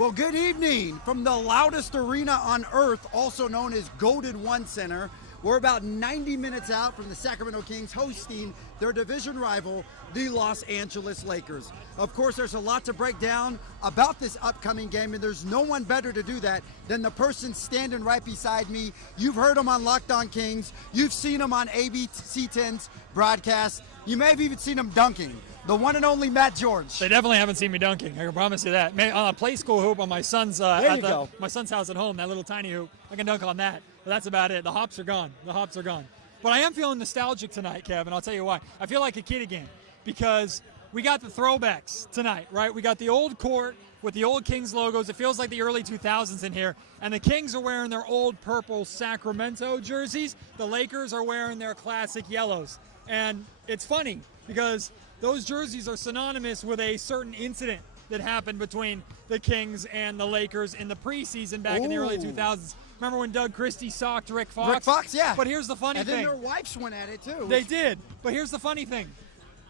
Well, good evening from the loudest arena on earth, also known as Golden One Center. We're about 90 minutes out from the Sacramento Kings hosting their division rival, the Los Angeles Lakers. Of course, there's a lot to break down about this upcoming game, and there's no one better to do that than the person standing right beside me. You've heard him on Locked On Kings. You've seen him on ABC10's broadcast. You may have even seen him dunking. The one and only Matt George. They definitely haven't seen me dunking. I can promise you that. On a play school hoop on my son's my son's house at home, that little tiny hoop, I can dunk on that. But that's about it. The hops are gone. But I am feeling nostalgic tonight, Kevin. I'll tell you why. I feel like a kid again because we got the throwbacks tonight, right? We got the old court with the old Kings logos. It feels like the early 2000s in here. And the Kings are wearing their old purple Sacramento jerseys. The Lakers are wearing their classic yellows. And it's funny because those jerseys are synonymous with a certain incident that happened between the Kings and the Lakers in the preseason back in the early 2000s. Remember when Doug Christie socked Rick Fox? Rick Fox, yeah. But here's the funny thing. And then their wives went at it, too. They did. But here's the funny thing.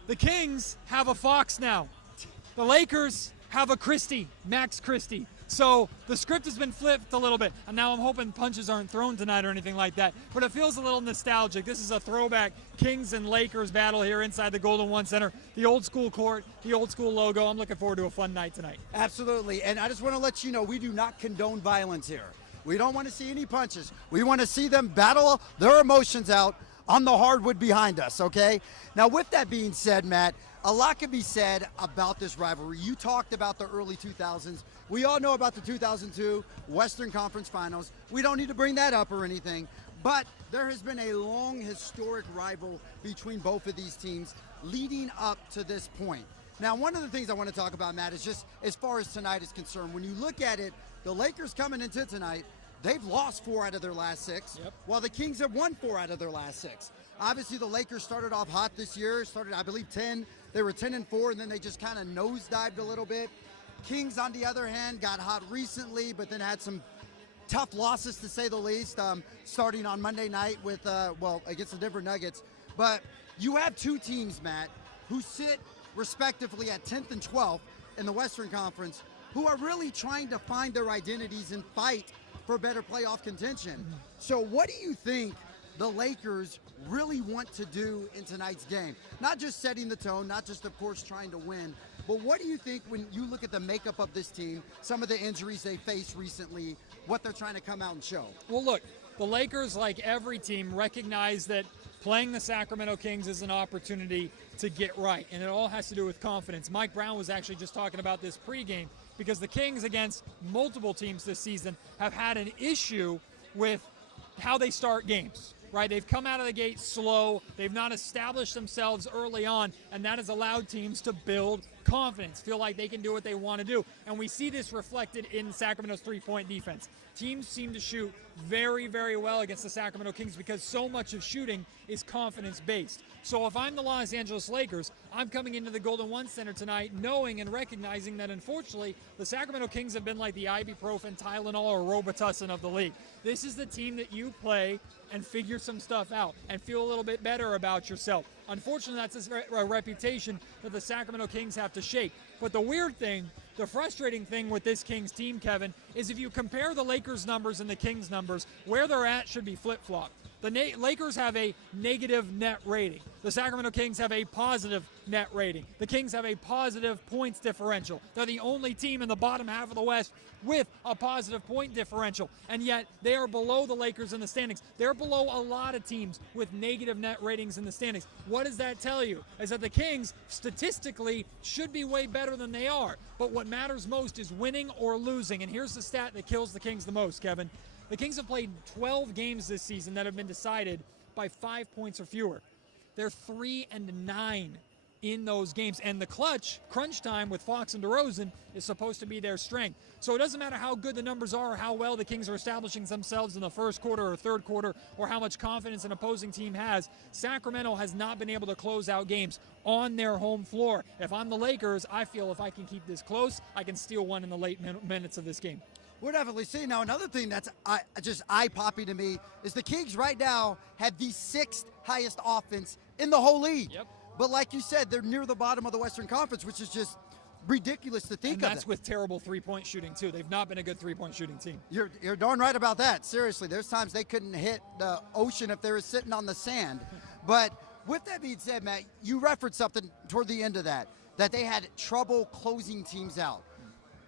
The Kings have a Fox now. The Lakers have a Christie, Max Christie. So the script has been flipped a little bit. And now I'm hoping punches aren't thrown tonight or anything like that. But it feels a little nostalgic. This is a throwback Kings and Lakers battle here inside the Golden One Center. The old school court, the old school logo. I'm looking forward to a fun night tonight. Absolutely. And I just want to let you know, we do not condone violence here. We don't want to see any punches. We want to see them battle their emotions out on the hardwood behind us, okay? Now, with that being said, Matt, a lot can be said about this rivalry. You talked about the early 2000s. We all know about the 2002 Western Conference Finals. We don't need to bring that up or anything, but there has been a long historic rival between both of these teams leading up to this point. Now, one of the things I want to talk about, Matt, is just as far as tonight is concerned, when you look at it, the Lakers coming into tonight, they've lost 4 out of their last 6, while the Kings have won 4 out of their last 6. Obviously, the Lakers started off hot this year, I believe, 10. They were 10-4, and then they just kind of nosedived a little bit. Kings, on the other hand, got hot recently, but then had some tough losses, to say the least, starting on Monday night with, against the Denver Nuggets. But you have two teams, Matt, who sit respectively at 10th and 12th in the Western Conference, who are really trying to find their identities and fight for better playoff contention. So what do you think the Lakers really want to do in tonight's game? Not just setting the tone, not just, of course, trying to win, but what do you think when you look at the makeup of this team, some of the injuries they faced recently, what they're trying to come out and show? Well, look, the Lakers, like every team, recognize that playing the Sacramento Kings is an opportunity to get right, and it all has to do with confidence. Mike Brown was actually just talking about this pregame because the Kings, against multiple teams this season, have had an issue with how they start games, right? They've come out of the gate slow. They've not established themselves early on, and that has allowed teams to build confidence, feel like they can do what they want to do. And we see this reflected in Sacramento's three-point defense. Teams seem to shoot very, very well against the Sacramento Kings because so much of shooting is confidence-based. So if I'm the Los Angeles Lakers, I'm coming into the Golden One Center tonight knowing and recognizing that, unfortunately, the Sacramento Kings have been like the ibuprofen, Tylenol, or Robitussin of the league. This is the team that you play and figure some stuff out and feel a little bit better about yourself. Unfortunately, that's a reputation that the Sacramento Kings have to shake. But the weird thing, the frustrating thing with this Kings team, Kevin, is if you compare the Lakers numbers and the Kings numbers, where they're at should be flip-flopped. The Lakers have a negative net rating. The Sacramento Kings have a positive net rating. The Kings have a positive points differential. They're the only team in the bottom half of the West with a positive point differential, and yet they are below the Lakers in the standings. They're below a lot of teams with negative net ratings in the standings. What does that tell you? Is that the Kings statistically should be way better than they are, but what matters most is winning or losing, and here's the stat that kills the Kings the most, Kevin. The Kings have played 12 games this season that have been decided by 5 points or fewer. They're 3-9 in those games. And the crunch time with Fox and DeRozan is supposed to be their strength. So it doesn't matter how good the numbers are or how well the Kings are establishing themselves in the first quarter or third quarter or how much confidence an opposing team has. Sacramento has not been able to close out games on their home floor. If I'm the Lakers, I feel if I can keep this close, I can steal one in the late minutes of this game. We're definitely seeing. Now, another thing that's just eye-popping to me is the Kings right now have the 6th highest offense in the whole league. Yep. But like you said, they're near the bottom of the Western Conference, which is just ridiculous to think And of. that's with terrible three-point shooting, too. They've not been a good three-point shooting team. You're darn right about that. Seriously, there's times they couldn't hit the ocean if they were sitting on the sand. But with that being said, Matt, you referenced something toward the end of that they had trouble closing teams out.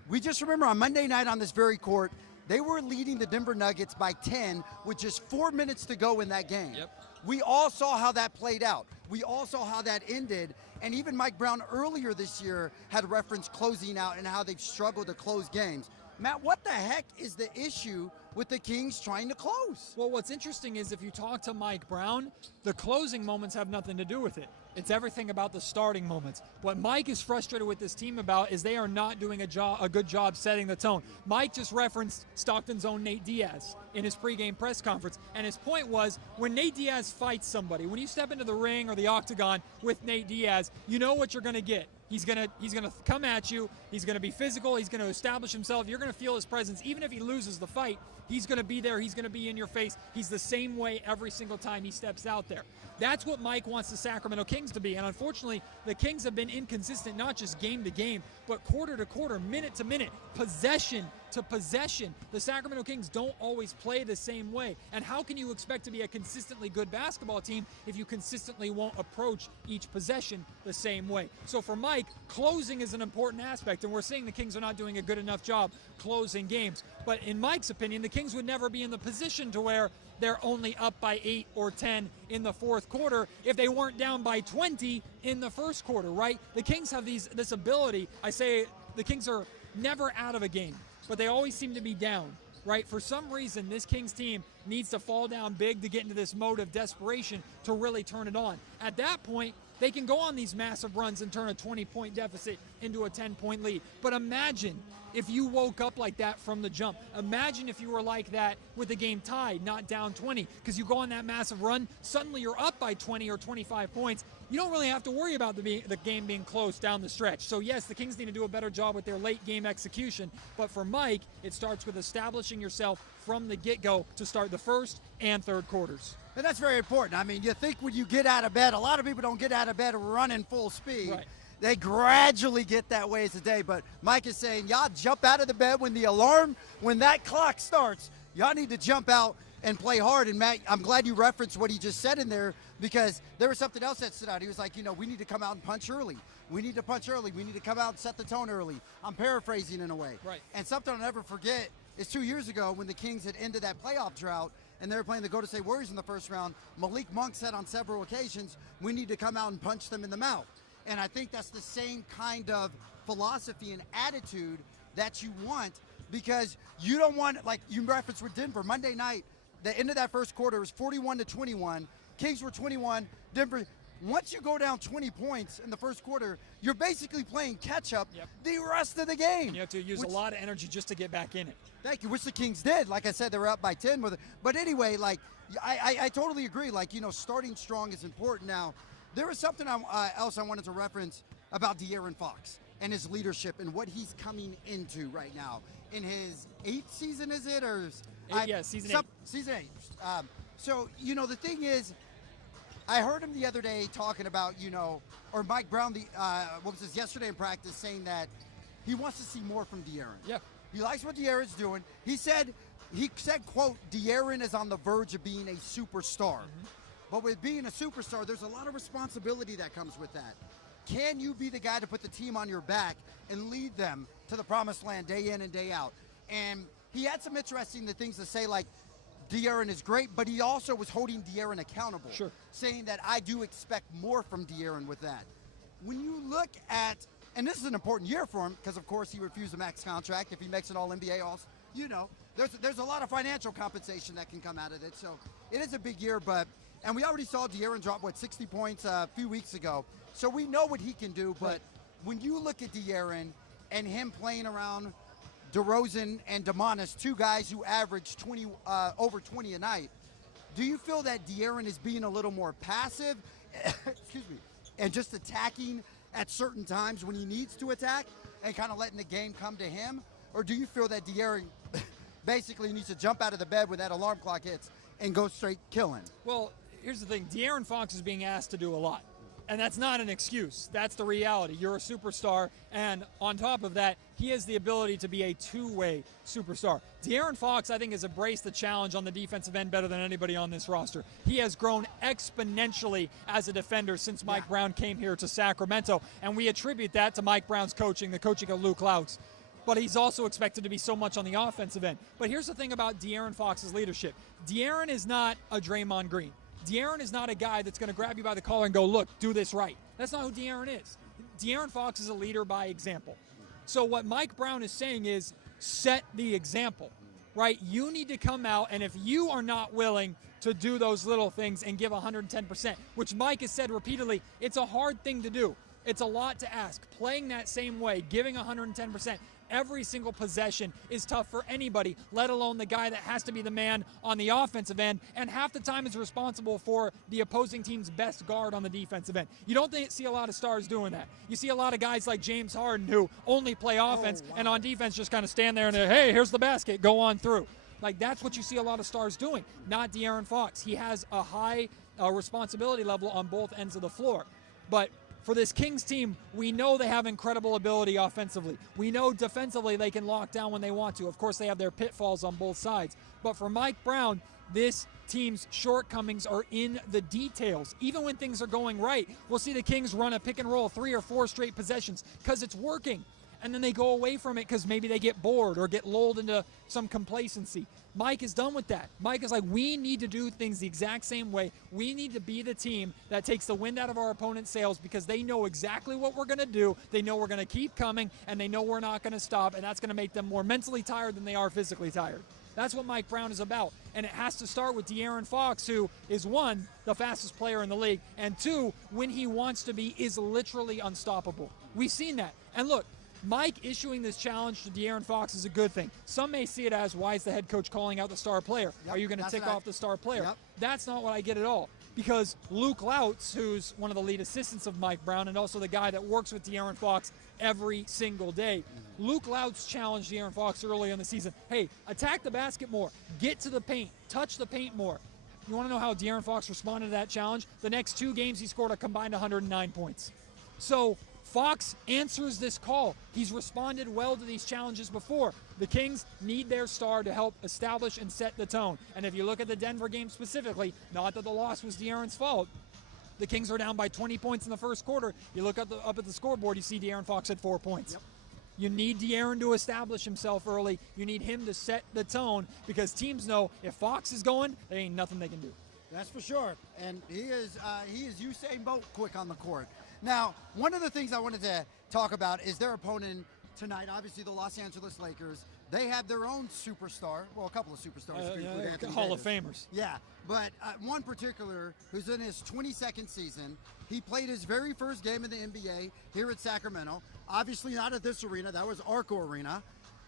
We just remember on Monday night on this very court, they were leading the Denver Nuggets by 10 with just 4 minutes to go in that game. Yep. We all saw how that played out. We all saw how that ended. And even Mike Brown earlier this year had referenced closing out and how they've struggled to close games. Matt, what the heck is the issue with the Kings trying to close? Well, what's interesting is if you talk to Mike Brown, the closing moments have nothing to do with it. It's everything about the starting moments. What Mike is frustrated with this team about is they are not doing a good job setting the tone. Mike just referenced Stockton's own Nate Diaz in his pregame press conference, and his point was when Nate Diaz fights somebody, when you step into the ring or the octagon with Nate Diaz, you know what you're going to get. He's gonna come at you. He's gonna be physical. He's gonna establish himself. You're gonna feel his presence. Even if he loses the fight, he's gonna be there. He's gonna be in your face. He's the same way every single time he steps out there. That's what Mike wants the Sacramento Kings to be. And unfortunately, the Kings have been inconsistent, not just game to game, but quarter to quarter, minute to minute, possession to possession. The Sacramento Kings don't always play the same way. And how can you expect to be a consistently good basketball team if you consistently won't approach each possession the same way? So for Mike, closing is an important aspect, and we're seeing the Kings are not doing a good enough job closing games. But in Mike's opinion, the Kings would never be in the position to where they're only up by 8 or 10 in the fourth quarter if they weren't down by 20 in the first quarter, right? The Kings have this ability. I say the Kings are never out of a game, but they always seem to be down, right? For some reason, this Kings team needs to fall down big to get into this mode of desperation to really turn it on. At that point, they can go on these massive runs and turn a 20-point deficit into a 10-point lead. But imagine if you woke up like that from the jump. Imagine if you were like that with the game tied, not down 20, because you go on that massive run, suddenly you're up by 20 or 25 points. You don't really have to worry about the game being close down the stretch. So yes, the Kings need to do a better job with their late game execution, but for Mike, it starts with establishing yourself from the get-go to start the first and third quarters. And that's very important. I mean, you think when you get out of bed, a lot of people don't get out of bed running full speed. Right. They gradually get that way as the day. But Mike is saying, y'all jump out of the bed when that clock starts. Y'all need to jump out and play hard. And Matt, I'm glad you referenced what he just said in there, because there was something else that stood out. He was like, we need to come out and punch early. We need to punch early. We need to come out and set the tone early. I'm paraphrasing in a way. Right. And something I'll never forget is 2 years ago when the Kings had ended that playoff drought and they were playing the Golden State Warriors in the first round. Malik Monk said on several occasions, we need to come out and punch them in the mouth. And I think that's the same kind of philosophy and attitude that you want, because you don't want, like you referenced with Denver, Monday night, the end of that first quarter was 41-21. Kings were 21. Denver, once you go down 20 points in the first quarter, you're basically playing catch-up the rest of the game. And you have to use a lot of energy just to get back in it. Thank you, which the Kings did. Like I said, they were up by 10. But anyway, like I totally agree. Like, starting strong is important. Now, there was something else I wanted to reference about DeAaron Foxs and his leadership and what he's coming into right now. In his 8th season, is it? Season 8. Season 8. So, the thing is, I heard him the other day talking about, or Mike Brown, yesterday in practice, saying that he wants to see more from DeAaron. Yeah. He likes what DeAaron's doing. He said, quote, DeAaron is on the verge of being a superstar. Mm-hmm. But with being a superstar, there's a lot of responsibility that comes with that. Can you be the guy to put the team on your back and lead them to the promised land day in and day out? And he had some interesting things to say, like, DeAaron is great, but he also was holding DeAaron accountable. Sure. Saying that I do expect more from DeAaron with that. When you look at, and this is an important year for him, because of course he refused a max contract. If he makes an All-NBA, there's a lot of financial compensation that can come out of it. So it is a big year, and we already saw DeAaron drop, 60 points a few weeks ago. So we know what he can do, but when you look at DeAaron and him playing around DeRozan and DeMonis, two guys who average over 20 a night, do you feel that DeAaron is being a little more passive, excuse me, and just attacking at certain times when he needs to attack and kind of letting the game come to him? Or do you feel that DeAaron basically needs to jump out of the bed when that alarm clock hits and go straight killing? Well, here's the thing. DeAaron Foxs is being asked to do a lot. And that's not an excuse. That's the reality. You're a superstar, and on top of that, he has the ability to be a two-way superstar. DeAaron Foxs, I think, has embraced the challenge on the defensive end better than anybody on this roster. He has grown exponentially as a defender since Mike Brown came here to Sacramento, and we attribute that to Mike Brown's coaching, the coaching of Luke Louts. But he's also expected to be so much on the offensive end. But here's the thing about DeAaron Fox's leadership. DeAaron is not a Draymond Green. DeAaron is not a guy that's going to grab you by the collar and go, look, do this right. That's not who DeAaron is. DeAaron Foxs is a leader by example. So what Mike Brown is saying is set the example, right? You need to come out, and if you are not willing to do those little things and give 110%, which Mike has said repeatedly, it's a hard thing to do. It's a lot to ask. Playing that same way, giving 110%, every single possession is tough for anybody, let alone the guy that has to be the man on the offensive end, and half the time is responsible for the opposing team's best guard on the defensive end. You don't see a lot of stars doing that. You see a lot of guys like James Harden who only play offense and on defense just kind of stand there and, hey, here's the basket, go on through. Like, that's what you see a lot of stars doing, not DeAaron Foxs. He has a high responsibility level on both ends of the floor. But for this Kings team, we know they have incredible ability offensively. We know defensively they can lock down when they want to. Of course, they have their pitfalls on both sides. But for Mike Brown, this team's shortcomings are in the details. Even when things are going right, we'll see the Kings run a pick and roll 3 or 4 straight possessions because it's working. And then they go away from it because maybe they get bored or get lulled into some complacency. Mike is done with that. Mike is like, we need to do things the exact same way. We need to be the team that takes the wind out of our opponent's sails because they know exactly what we're going to do. They know we're going to keep coming, and they know we're not going to stop, and that's going to make them more mentally tired than they are physically tired. That's what Mike Brown is about, and it has to start with DeAaron Foxs, who is, 1, the fastest player in the league, and 2, when he wants to be, is literally unstoppable. We've seen that. And look, Mike issuing this challenge to DeAaron Foxs is a good thing. Some may see it as, why is the head coach calling out the star player? Are you going to tick off the star player? That's not what I get at all. Because Luke Louts, who's one of the lead assistants of Mike Brown and also the guy that works with DeAaron Foxs every single day, Luke Louts challenged DeAaron Foxs early in the season. Hey, attack the basket more. Get to the paint. Touch the paint more. You want to know how DeAaron Foxs responded to that challenge? The next 2 games, he scored a combined 109 points. So Foxs answers this call. He's responded well to these challenges before. The Kings need their star to help establish and set the tone. And if you look at the Denver game specifically, not that the loss was DeAaron's fault, the Kings are down by 20 points in the first quarter. You look up at the scoreboard, you see DeAaron Foxs at 4 points. You need DeAaron to establish himself early. You need him to set the tone because teams know if Foxs is going, there ain't nothing they can do. That's for sure. And he is Usain Bolt quick on the court. Now, one of the things I wanted to talk about is their opponent tonight, obviously the Los Angeles Lakers. They have their own superstar, well, a couple of superstars. Hall of Famers. Yeah, but one particular who's in his 22nd season. He played his very first game in the NBA here at Sacramento. Obviously not at this arena. That was Arco Arena.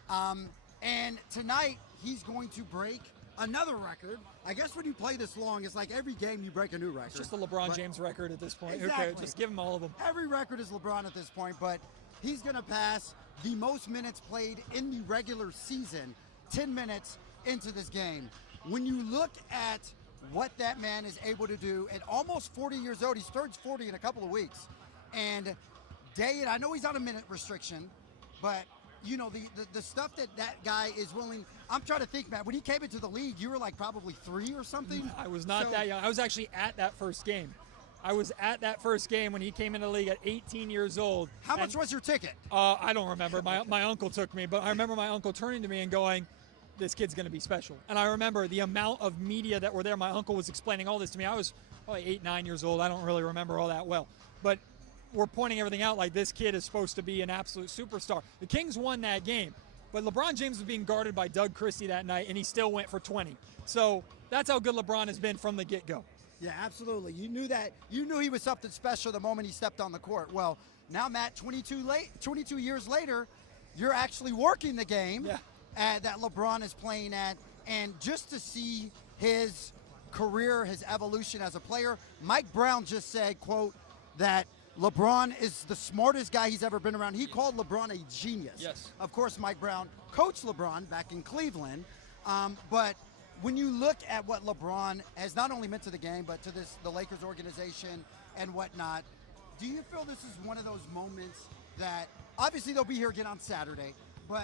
And tonight he's going to break another record. I guess when you play this long, it's like every game you break a new record. It's just the LeBron James record at this point. Exactly. Okay, just give him all of them. Every record is LeBron at this point, but he's going to pass the most minutes played in the regular season, 10 minutes into this game. When you look at what that man is able to do at almost 40 years old, he turns 40 in a couple of weeks. And I know he's on a minute restriction, but you know, the stuff that guy is willing. I'm trying to think, Matt, when he came into the league, you were like probably 3 or something? I was not that young. I was actually at that first game. I was at that first game when he came into the league at 18 years old. How much was your ticket? I don't remember. My uncle took me, but I remember my uncle turning to me and going, this kid's going to be special. And I remember the amount of media that were there. My uncle was explaining all this to me. I was probably 8, 9 years old. I don't really remember all that well. But we're pointing everything out like this kid is supposed to be an absolute superstar. The Kings won that game, but LeBron James was being guarded by Doug Christie that night, and he still went for 20. So that's how good LeBron has been from the get-go. Yeah, absolutely. You knew that. You knew he was something special the moment he stepped on the court. Well, now, Matt, 22 years later, you're actually working the game that LeBron is playing at, and just to see his career, his evolution as a player, Mike Brown just said, quote, that LeBron is the smartest guy he's ever been around. He called LeBron a genius. Yes. Of course, Mike Brown coached LeBron back in Cleveland. But when you look at what LeBron has not only meant to the game, but to the Lakers organization and whatnot, Do you feel this is one of those moments that obviously they'll be here again on Saturday, but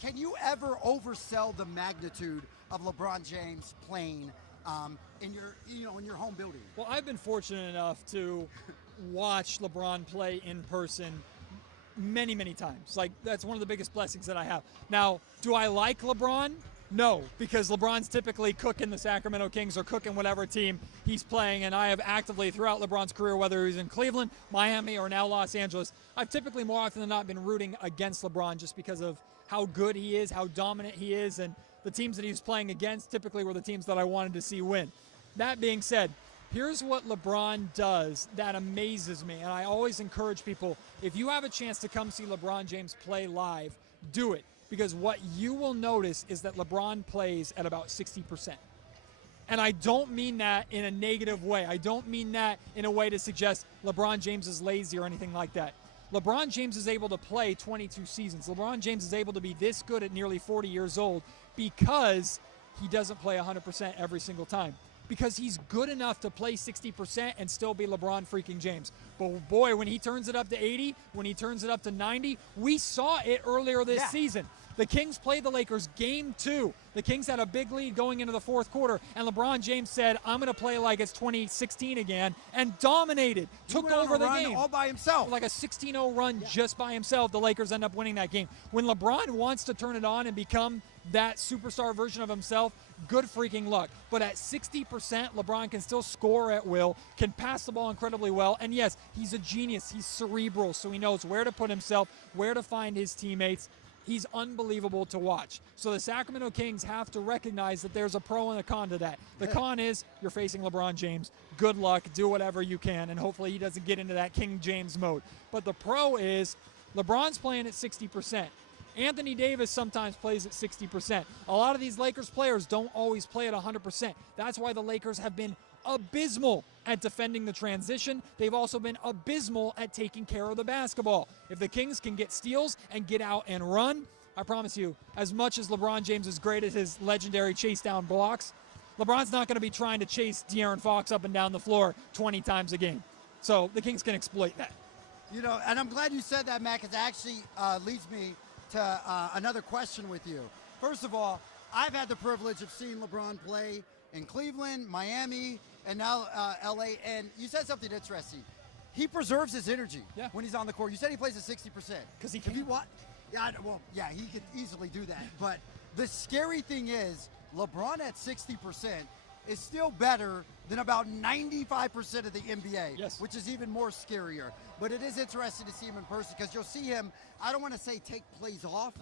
can you ever oversell the magnitude of LeBron James playing in your home building? Well, I've been fortunate enough to watch LeBron play in person many, many times. Like, that's one of the biggest blessings that I have. Now, do I like LeBron? No, because LeBron's typically cooking the Sacramento Kings or cooking whatever team he's playing, and I have actively, throughout LeBron's career, whether he's in Cleveland, Miami, or now Los Angeles, I've typically more often than not been rooting against LeBron just because of how good he is, how dominant he is, and the teams that he was playing against typically were the teams that I wanted to see win. That being said, here's what LeBron does that amazes me, and I always encourage people, if you have a chance to come see LeBron James play live, do it. Because what you will notice is that LeBron plays at about 60%. And I don't mean that in a negative way. I don't mean that in a way to suggest LeBron James is lazy or anything like that. LeBron James is able to play 22 seasons. LeBron James is able to be this good at nearly 40 years old because he doesn't play 100% every single time. Because he's good enough to play 60% and still be LeBron freaking James. But boy, when he turns it up to 80, when he turns it up to 90, we saw it earlier this season. The Kings played the Lakers game 2. The Kings had a big lead going into the fourth quarter, and LeBron James said, I'm going to play like it's 2016 again, and dominated, took over the game. All by himself. Like a 16-0 run just by himself. The Lakers end up winning that game. When LeBron wants to turn it on and become that superstar version of himself, good freaking luck. But at 60%, LeBron can still score at will, can pass the ball incredibly well, and yes, he's a genius. He's cerebral, so he knows where to put himself, where to find his teammates. He's unbelievable to watch. So the Sacramento Kings have to recognize that there's a pro and a con to that. The con is you're facing LeBron James. Good luck. Do whatever you can, and hopefully he doesn't get into that King James mode. But the pro is LeBron's playing at 60%. Anthony Davis sometimes plays at 60%. A lot of these Lakers players don't always play at 100%. That's why the Lakers have been abysmal at defending the transition. They've also been abysmal at taking care of the basketball. If the Kings can get steals and get out and run, I promise you, as much as LeBron James is great at his legendary chase down blocks, LeBron's not going to be trying to chase DeAaron Foxs up and down the floor 20 times a game. So the Kings can exploit that. You know, and I'm glad you said that, Matt, because it actually leads me to another question with you. First of all, I've had the privilege of seeing LeBron play in Cleveland, Miami, and now LA, and you said something interesting. He preserves his energy when he's on the court. You said he plays at 60%. Because he can. He could easily do that. But the scary thing is, LeBron at 60% is still better than about 95% of the NBA, which is even more scarier. But it is interesting to see him in person because you'll see him, I don't want to say take plays off,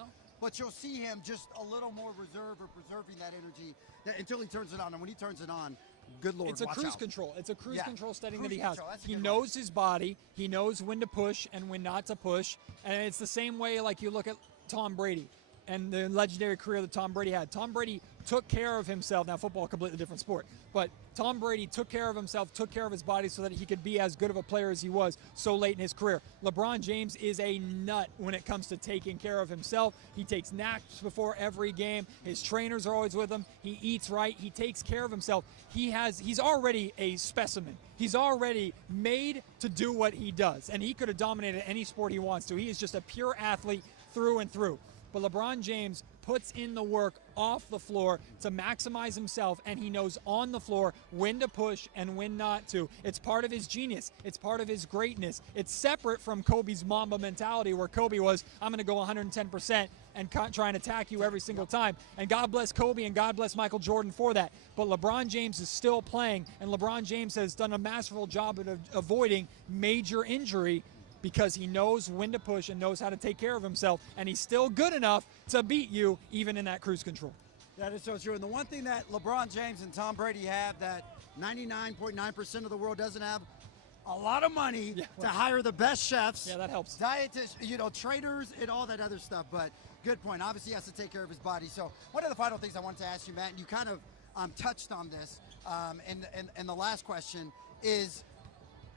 but you'll see him just a little more reserved or preserving that energy until he turns it on. And when he turns it on, good Lord, it's a watch cruise out. control. It's a cruise control setting that he Cruise has. control, He knows his body. He knows when to push and when not to push. And it's the same way like you look at Tom Brady and the legendary career that Tom Brady had. Tom Brady took care of himself. Now, football, a completely different sport. But Tom Brady took care of himself, took care of his body so that he could be as good of a player as he was so late in his career. LeBron James is a nut when it comes to taking care of himself. He takes naps before every game. His trainers are always with him. He eats right. He takes care of himself. He's already a specimen. He's already made to do what he does. And he could have dominated any sport he wants to. He is just a pure athlete through and through. But LeBron James puts in the work off the floor to maximize himself, and he knows on the floor when to push and when not to. It's part of his genius. It's part of his greatness. It's separate from Kobe's Mamba mentality where Kobe was, I'm going to go 110% and try and attack you every single time. And God bless Kobe and God bless Michael Jordan for that. But LeBron James is still playing, and LeBron James has done a masterful job at avoiding major injury because he knows when to push and knows how to take care of himself, and he's still good enough to beat you even in that cruise control. That is so true. And the one thing that LeBron James and Tom Brady have that 99.9% of the world doesn't have, a lot of money to hire the best chefs. Yeah, that helps. Dietitians, trainers, and all that other stuff. But good point. Obviously, he has to take care of his body. So one of the final things I wanted to ask you, Matt, and you kind of touched on this in the last question, is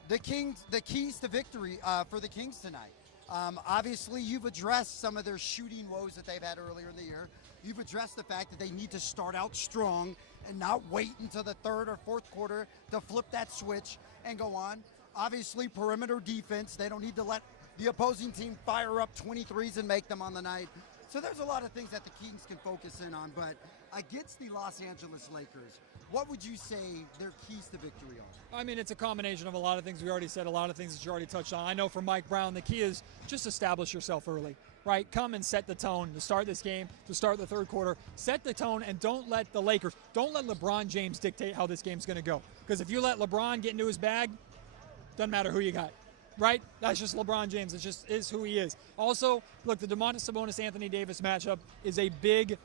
the keys to victory for the Kings tonight. Obviously, you've addressed some of their shooting woes that they've had earlier in the year. You've addressed the fact that they need to start out strong and not wait until the third or fourth quarter to flip that switch and go on. Obviously, perimeter defense. They don't need to let the opposing team fire up 23s and make them on the night. So there's a lot of things that the Kings can focus in on. But against the Los Angeles Lakers, what would you say their keys to victory are? I mean, it's a combination of a lot of things we already said, a lot of things that you already touched on. I know for Mike Brown, the key is just establish yourself early, right? Come and set the tone to start this game, to start the third quarter. Set the tone and don't let the Lakers, don't let LeBron James dictate how this game's going to go. Because if you let LeBron get into his bag, doesn't matter who you got, right? That's just LeBron James. It just is who he is. Also, look, the Domantas Sabonis-Anthony Davis matchup is a big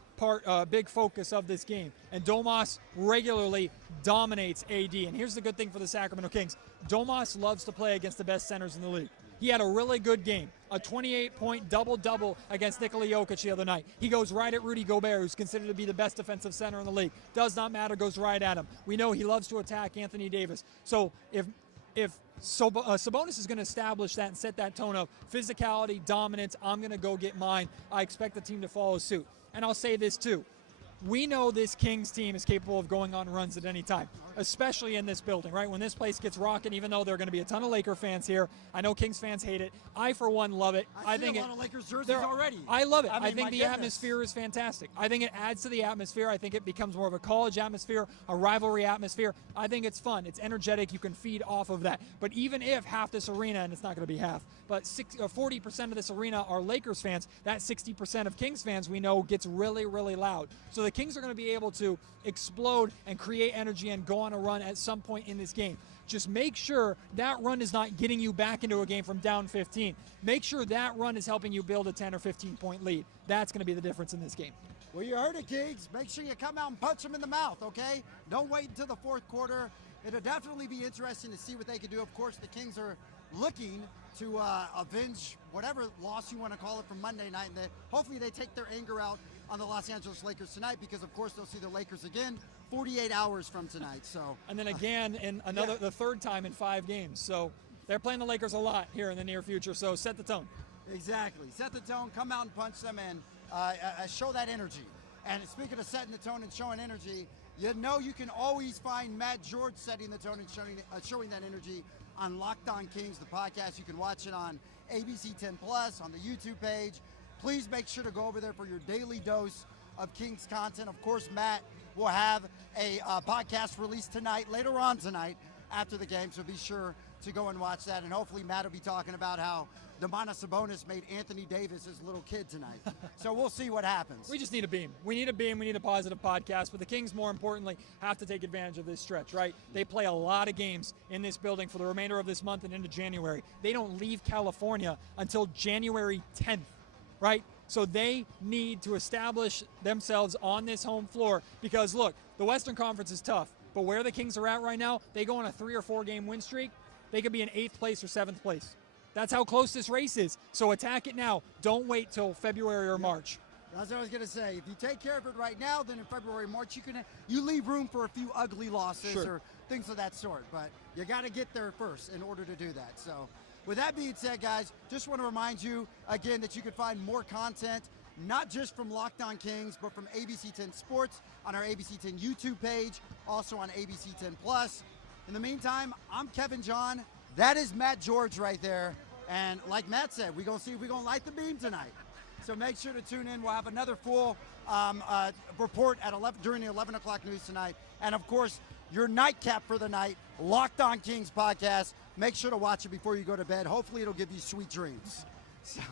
big focus of this game. And Domas regularly dominates AD. And here's the good thing for the Sacramento Kings. Domas loves to play against the best centers in the league. He had a really good game, a 28-point double-double against Nikola Jokic the other night. He goes right at Rudy Gobert, who's considered to be the best defensive center in the league. Does not matter, goes right at him. We know he loves to attack Anthony Davis. So if Sabonis is going to establish that and set that tone of physicality, dominance, I'm going to go get mine, I expect the team to follow suit. And I'll say this too. We know this Kings team is capable of going on runs at any time, especially in this building, right? When this place gets rocking, even though there are going to be a ton of Laker fans here, I know Kings fans hate it. I, for one, love it. I think a lot of Lakers jerseys already. I love it. I mean, I think the atmosphere is fantastic. I think it adds to the atmosphere. I think it becomes more of a college atmosphere, a rivalry atmosphere. I think it's fun. It's energetic. You can feed off of that. But even if half this arena, and it's not going to be half, but 40% of this arena are Lakers fans, that 60% of Kings fans we know gets really, really loud. So the Kings are going to be able to explode and create energy and go on a run at some point in this game. Just make sure that run is not getting you back into a game from down 15. Make sure that run is helping you build a 10 or 15-point lead. That's going to be the difference in this game. Well, you heard it, Kings. Make sure you come out and punch them in the mouth, okay? Don't wait until the fourth quarter. It'll definitely be interesting to see what they can do. Of course, the Kings are looking to avenge whatever loss you want to call it from Monday night. And hopefully they take their anger out on the Los Angeles Lakers tonight, because of course they'll see the Lakers again 48 hours from tonight. So and then again in the third time in 5 games. So they're playing the Lakers a lot here in the near future. So set the tone. Exactly. Set the tone. Come out and punch them and show that energy. And speaking of setting the tone and showing energy, you know you can always find Matt George setting the tone and showing that energy on Locked On Kings, the podcast. You can watch it on ABC10 Plus, on the YouTube page. Please make sure to go over there for your daily dose of Kings content. Of course, Matt will have a podcast released later on tonight after the game, so be sure to go and watch that. And hopefully Matt will be talking about how Domantas Sabonis made Anthony Davis his little kid tonight. So we'll see what happens. We just need a beam. We need a beam. We need a positive podcast. But the Kings, more importantly, have to take advantage of this stretch, right? They play a lot of games in this building for the remainder of this month and into January. They don't leave California until January 10th, right? So they need to establish themselves on this home floor because, look, the Western Conference is tough. But where the Kings are at right now, they go on a 3 or 4 game win streak. They could be in 8th place or 7th place. That's how close this race is. So attack it now. Don't wait till February or March. That's what I was going to say. If you take care of it right now, then in February, March, you leave room for a few ugly losses or things of that sort. But you got to get there first in order to do that. So with that being said, guys, just want to remind you again that you can find more content, not just from Locked On Kings, but from ABC10 Sports on our ABC10 YouTube page, also on ABC10 Plus. In the meantime, I'm Kevin John. That is Matt George right there. And like Matt said, we're going to see if we're going to light the beam tonight. So make sure to tune in. We'll have another full report at during the 11 o'clock news tonight. And, of course, your nightcap for the night, Locked On Kings podcast. Make sure to watch it before you go to bed. Hopefully it'll give you sweet dreams. So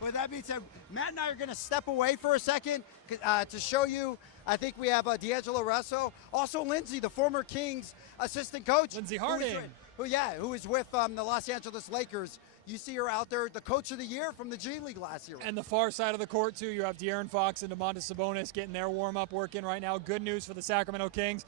with that being said, Matt and I are going to step away for a second to show you. I think we have D'Angelo Russell. Also Lindsay, the former Kings assistant coach. Lindsay Harding. Who is with the Los Angeles Lakers. You see her out there, the coach of the year from the G League last year. And the far side of the court, too, you have DeAaron Foxs and Domantas Sabonis getting their warm-up work in right now. Good news for the Sacramento Kings.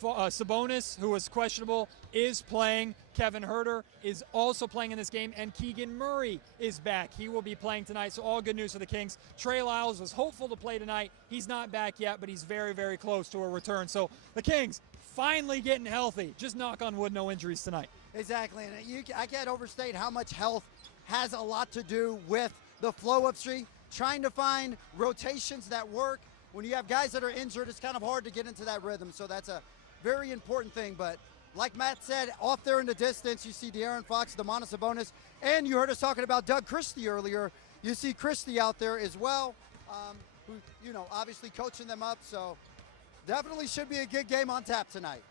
Sabonis, who was questionable, is playing. Kevin Huerter is also playing in this game, and Keegan Murray is back. He will be playing tonight, so all good news for the Kings. Trey Lyles was hopeful to play tonight. He's not back yet, but he's very, very close to a return. So the Kings finally getting healthy. Just knock on wood, no injuries tonight. Exactly, and I can't overstate how much health has a lot to do with the flow of streak. Trying to find rotations that work. When you have guys that are injured, it's kind of hard to get into that rhythm, so that's a very important thing. But like Matt said, off there in the distance, you see DeAaron Foxs, Domantas Sabonis, and you heard us talking about Doug Christie earlier. You see Christie out there as well, who, obviously coaching them up. So definitely should be a good game on tap tonight.